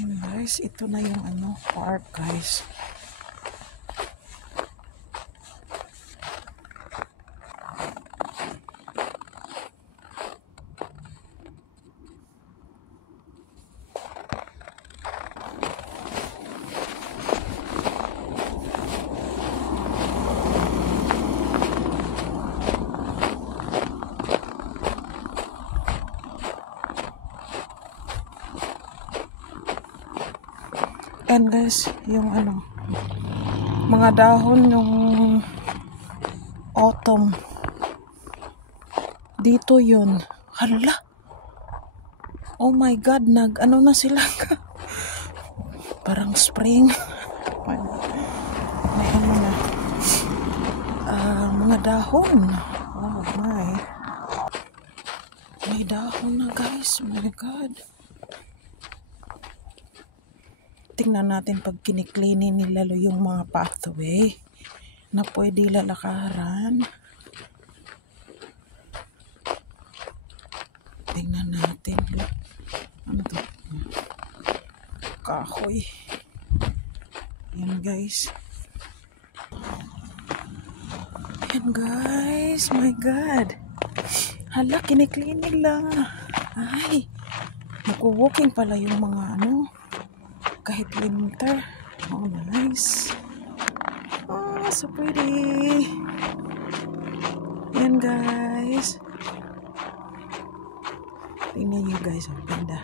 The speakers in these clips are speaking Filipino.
Yun guys, ito na yung park guys. And guys, yung mga dahon yung autumn. Dito yun. Hala. Oh my God, na sila. Parang spring. May na. Mga dahon. Oh my. May dahon na guys. Oh my God. Tingnan natin pag kiniklinin nila yung mga pathway na pwede lalakaran. Tingnan natin. Ano to? Kahoy. Yan guys. Yan guys. My God. Hala, kiniklin nila. Ay. Nag-walking pala yung mga kahit winter. Oh, nice. Oh, so pretty. Yan guys. Tingnan nyo guys, ang ganda.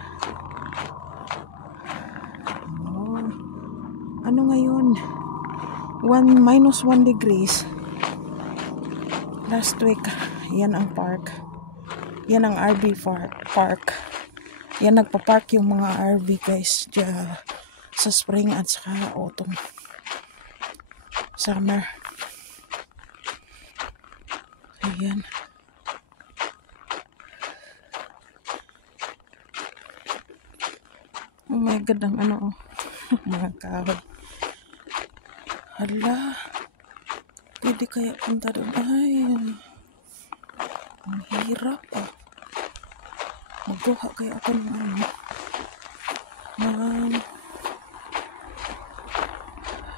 Oh. Ano ngayon? -1 degrees. Last week, yan ang park. Yan ang RV park. Yan nagpa-park yung mga RV guys. Diyan sa spring at saka autumn. Summer. Ayan. Oh my God, ang mga kahoy. Hala. Pwede kaya punta doon. Ay. Ang hirap magkuha kaya ako ng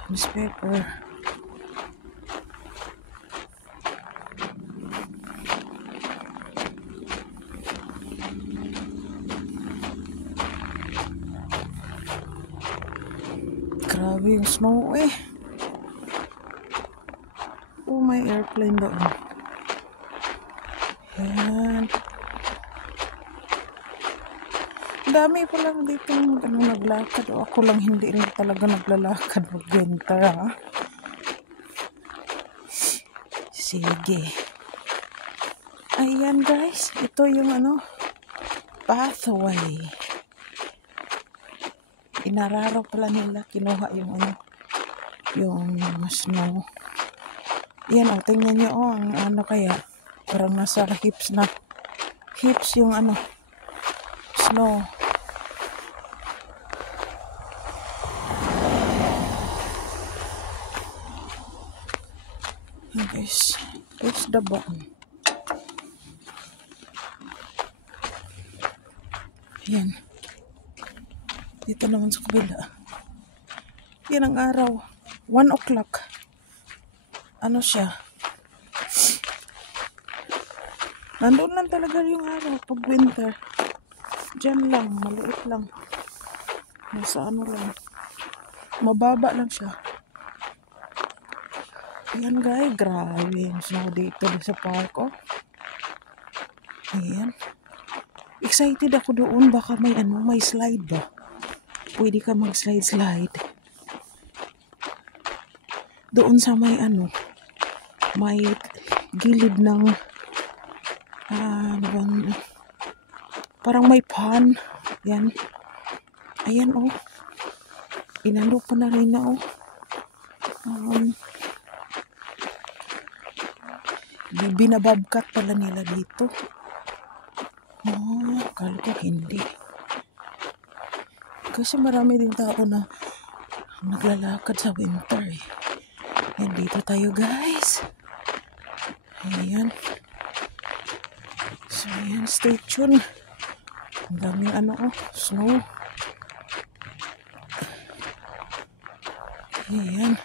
newspaper. Grabe yung snow Oh, may airplane doon. Yan. Dami pa lang dito naglakad. Ako lang hindi rin talaga naglalakad pag winter Sige. Ayan guys. Ito yung pathway. Inararaw pala nila. Kinuha yung yung snow. Yan tingnan nyo ang kaya. Parang nasa hips yung snow. Guys, it's the bottom. Yan. Dito naman sa kabila. Yan ang araw. 1 o'clock. Siya. Nandun lang talaga yung araw pag winter. Diyan lang, maliit lang. Nasa lang. Mababa lang siya. Ayan guys, grabe yung snow dito sa park Ayan. Excited ako doon, baka may may slide ba? Pwede ka mag-slide. Doon sa may may gilid ng parang may pond. Yan. Ayan inano pa na rin na binababkat pala nila dito. Akala ko hindi. Kasi marami din tao na naglalakad sa winter Yan, dito tayo guys. Ayan. So, ayan, stay tuned. Ang daming snow. Ayan.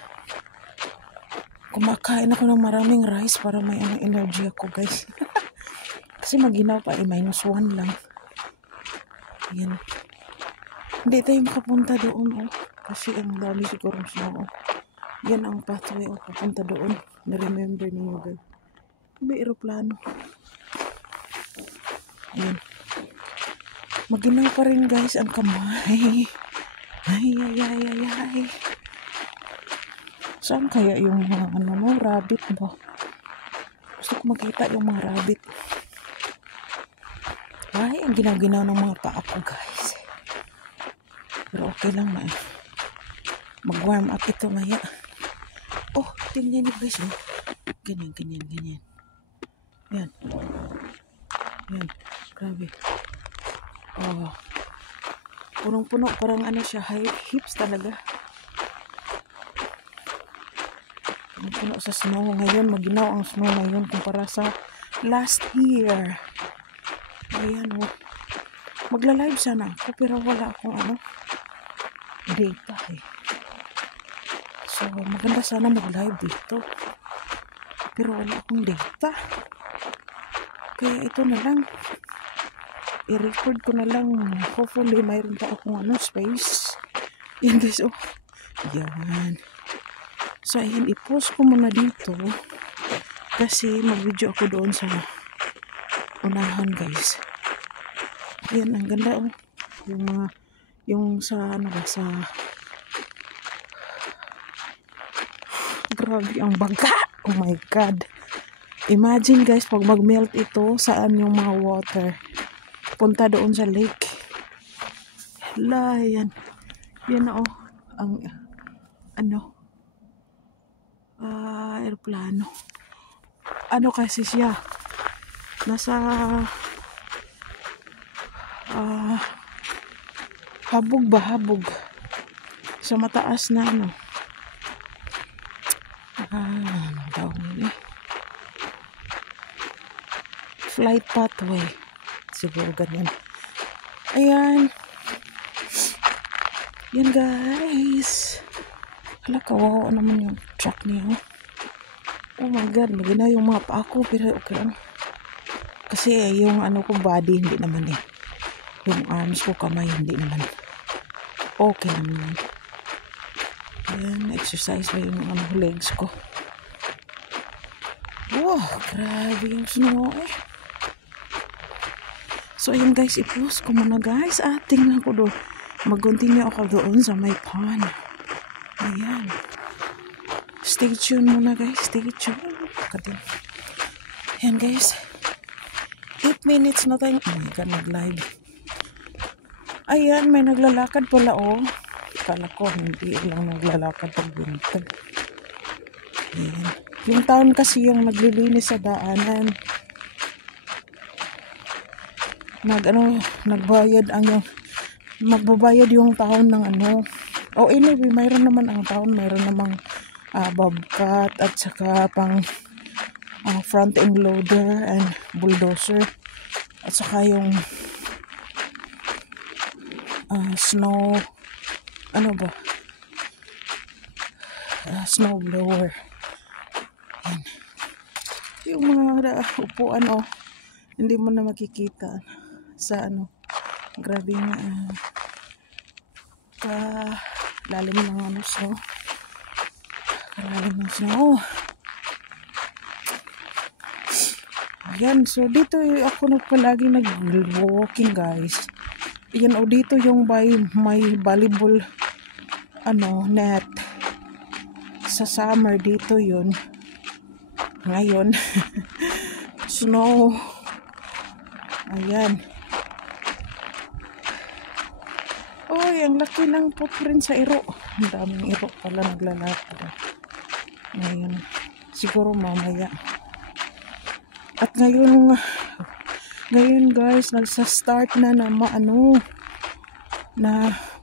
Kumakain ako ng maraming rice para may energy ako, guys. Kasi maginaw pa -1 lang. Ayan. Hindi tayo makapunta doon, oh. Kasi ang dami siguro snow, oh. Yan ang pathway, oh, papunta doon. Na-remember niyo, guys. May aeroplano. Ayan. Maginaw pa rin, guys, ang kamay. Ay. Saan kaya yung mga rabbit ba? Gusto ko makita yung mga rabbit. Ay, ang ginaw-ginaw ng mga paa ko, guys. Pero okay lang, mag-warm up ito maya. Oh, tingnan niyo, guys. Oh. Ganyan. Yan. Grabe. Oh. Punong-puno. Parang siya, high hips talaga. Puno sa snow ngayon, maginaw ang snow ngayon kumpara sa last year. Ayan, oh. Magla-live sana ako pero wala akong data eh. So maganda sana mag-live dito pero wala akong data, kaya ito na lang, i-record ko na lang. Hopefully mayroon pa akong space. Yan, guys, oh. Yan. So, ayan, i-post ko muna dito kasi mag-video ako doon sa unahan, guys. Ayan, ang ganda, oh. Yung sa, sa grabe ang baga. Oh my God. Imagine, guys, pag mag-melt ito, saan yung mga water? Punta doon sa lake. Hala, yan. Yan, oh. Ang, aeroplano. Kasi siya nasa habog sa mataas na flight pathway siguro, ganyan. Ayan, guys. Hala, kawawa naman yung truck niya. Oh my God, magina yung mga paa ko, pero okay lang. Kasi yung ko body, hindi naman eh. Yung arms ko, kamay, hindi naman. Okay naman. Ayan, exercise ba yung legs ko. Wow, grabe yung snow eh. So ayan, guys, i-post ko muna, guys. Tingnan ko doon. Mag-continue ako doon sa may pond. Ayan. Stay tuned muna, guys. Stay tuned. Ayan, guys. 8 minutes na tayo. Oh my God, mag-live. Ayan, may naglalakad pala, oh. Kala ko, hindi lang naglalakad pag winter. Ayan. Yung town kasi yung naglilinis sa daanan. Nagbayad magbabayad yung town ng Oh, anyway, mayroon naman ang town, mayroon namang bobcat at saka pang front end loader and bulldozer at saka yung snow snow blower. Yan. Yung mga upuan, oh, hindi mo na makikita sa grabe nga lalim ng snow. Kalalim ng snow. Ayan, so dito ako palagi nag-walking, guys. Ayan, o dito yung may volleyball net. Sa summer dito yun. Ngayon snow. Ayan. Oy, ang laki ng footprint sa iro. Ang daming iro pala naglalakad. Ngayon, siguro mamaya. At ngayon guys, nagsa-start na na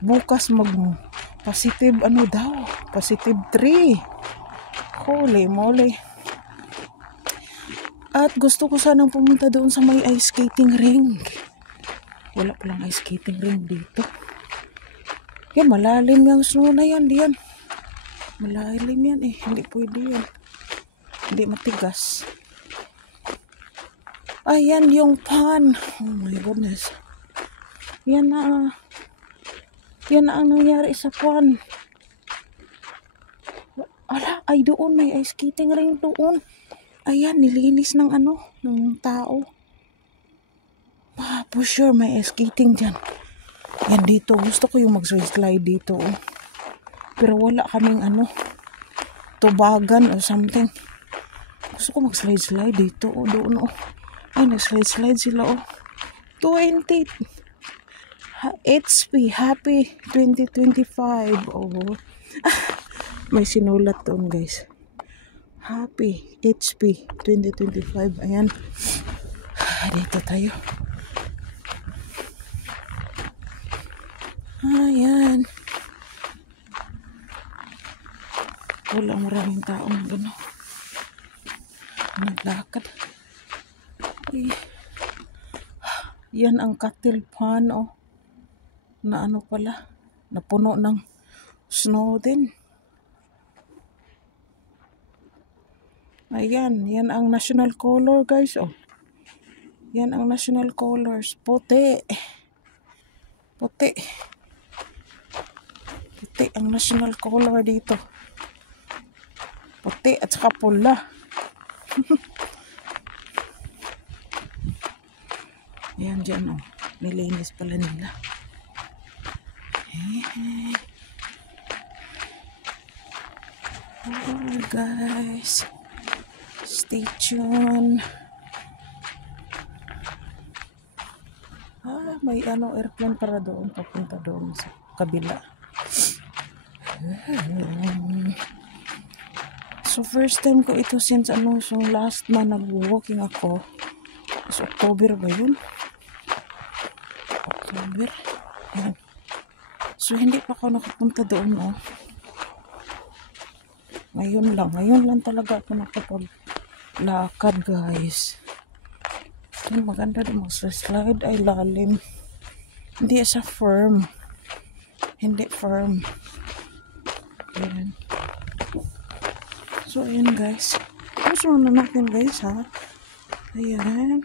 bukas positive positive 3. Holy moly. At gusto ko sanang pumunta doon sa may ice skating ring. Wala palang ice skating ring dito. Yan, malalim yung snow na yan diyan. Malalim yan eh. Hindi pwede yan. Hindi matigas. Ayan yung pan. Oh my goodness. Yan na. Yan na ang nangyari sa pan. Ala, ay doon. May ice skating ring doon. Ayan, nilinis ng ng tao. For sure, may ice skating dyan. Yan dito. Gusto ko yung mag-slide dito. Oh. Pero wala kaming tubagan or something. Gusto ko mag-slide dito. Oh, doon oh. Ay, nag-slide sila oh. 20 HP Happy 2025. Oh. May sinulat doon guys. Happy HP 2025. Ayan. Dito tayo. Ayan. Wala maraming tao na gano'n. Naglakad. Yan ang cattle pan oh. Na pala. Napuno ng snow din. Ayan. Yan ang national color guys oh. Yan ang national colors. Puti. Puti. Puti ang national color dito. Puti at saka pula. Ayan dyan oh. Nilinis pala nila. Oh guys. Stay tuned. May airplane para doon. Papunta doon sa kabila. So first time ko ito since so last month nag-walking ako. So October ba yun? October. Ayan. So hindi pa ako nakapunta doon oh. Ngayon lang talaga ako nakapaglakad guys. Ayan, maganda din mag-slide ay lalim. Hindi sa firm. Hindi firm. Ayan. So ayan guys. Gusto na natin guys ha. Ayan.